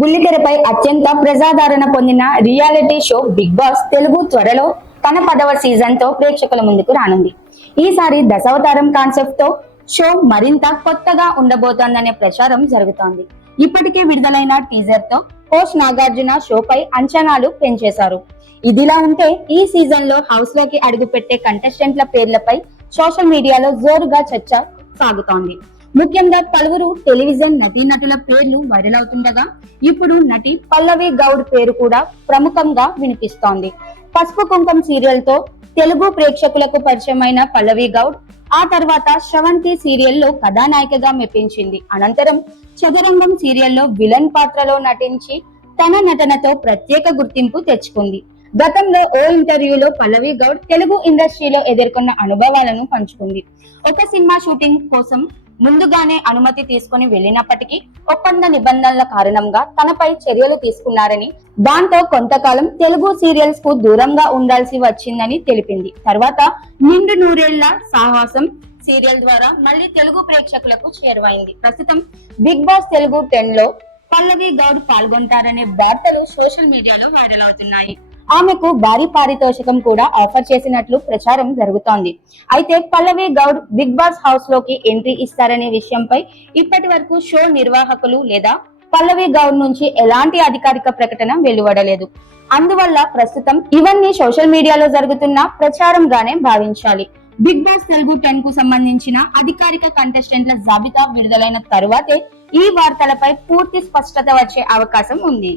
బుల్లితెరపై అత్యంత ప్రజాదరణ పొందిన reality show Bigg Boss Telugu త్వరలో తన 10వ సీజన్ తో ప్రేక్షకుల ముందుకు రానుంది. ఈసారి దశావతారం కాన్సెప్ట్ తో షో మరింత కొత్తగా ఉండబోతోందనే ప్రచారం జరుగుతోంది. ఇప్పటికే విడుదలైన టీజర్ తో హోస్ట్ నాగార్జున షోపై అంచనాలు పెంచేశారు. ఇదిలా ఉంటే ఈ సీజన్ లో హౌస్ లోకి అడుగుపెట్టే కంటెస్టెంట్ల పేర్లపై సోషల్ మీడియాలో జోరుగా చర్చ సాగుతోంది. ముఖ్యంగా పలువురు టెలివిజన్ నటీనటుల పేర్లు వైరల్ అవుతుండగా ఇప్పుడు నటి పల్లవి గౌడ్ పేరు కూడా ప్రముఖంగా వినిపిస్తోంది. పసుపు కుంకం సీరియల్ తో తెలుగు ప్రేక్షకులకు పరిచయమైన పల్లవి గౌడ్ ఆ తర్వాత శ్రవంతి సీరియల్లో కథానాయికగా మెప్పించింది. అనంతరం చదరంగం సీరియల్లో విలన్ పాత్రలో నటించి తన నటనతో ప్రత్యేక గుర్తింపు తెచ్చుకుంది. గతంలో ఓ ఇంటర్వ్యూలో పల్లవి గౌడ్ తెలుగు ఇండస్ట్రీలో ఎదుర్కొన్న అనుభవాలను పంచుకుంది. ఒక సినిమా షూటింగ్ కోసం ముందుగానే అనుమతి తీసుకుని వెళ్ళినప్పటికీ ఒప్పంద నిబంధనల కారణంగా తనపై చర్యలు తీసుకున్నారని, దాంతో కొంతకాలం తెలుగు సీరియల్స్ కు దూరంగా ఉండాల్సి వచ్చిందని తెలిపింది. తర్వాత నిండు నూరేళ్ల సాహసం సీరియల్ ద్వారా మళ్ళీ తెలుగు ప్రేక్షకులకు చేరువైంది. ప్రస్తుతం బిగ్ బాస్ తెలుగు 10 లో పల్లవి గౌడ్ పాల్గొంటారనే వార్తలు సోషల్ మీడియాలో వైరల్ అవుతున్నాయి. ఆమెకు భారీ పారితోషికం కూడా ఆఫర్ చేసినట్లు ప్రచారం జరుగుతోంది. అయితే పల్లవి గౌడ్ బిగ్ బాస్ హౌస్ లోకి ఎంట్రీ ఇస్తారనే విషయంపై ఇప్పటి వరకు షో నిర్వాహకులు లేదా పల్లవి గౌడ్ నుంచి ఎలాంటి అధికారిక ప్రకటన వెలువడలేదు. అందువల్ల ప్రస్తుతం ఇవన్నీ సోషల్ మీడియాలో జరుగుతున్న ప్రచారంగానే భావించాలి. బిగ్ బాస్ తెలుగు 10 కు సంబంధించిన అధికారిక కంటెస్టెంట్ల జాబితా విడుదలైన తరువాతే ఈ వార్తలపై పూర్తి స్పష్టత వచ్చే అవకాశం ఉంది.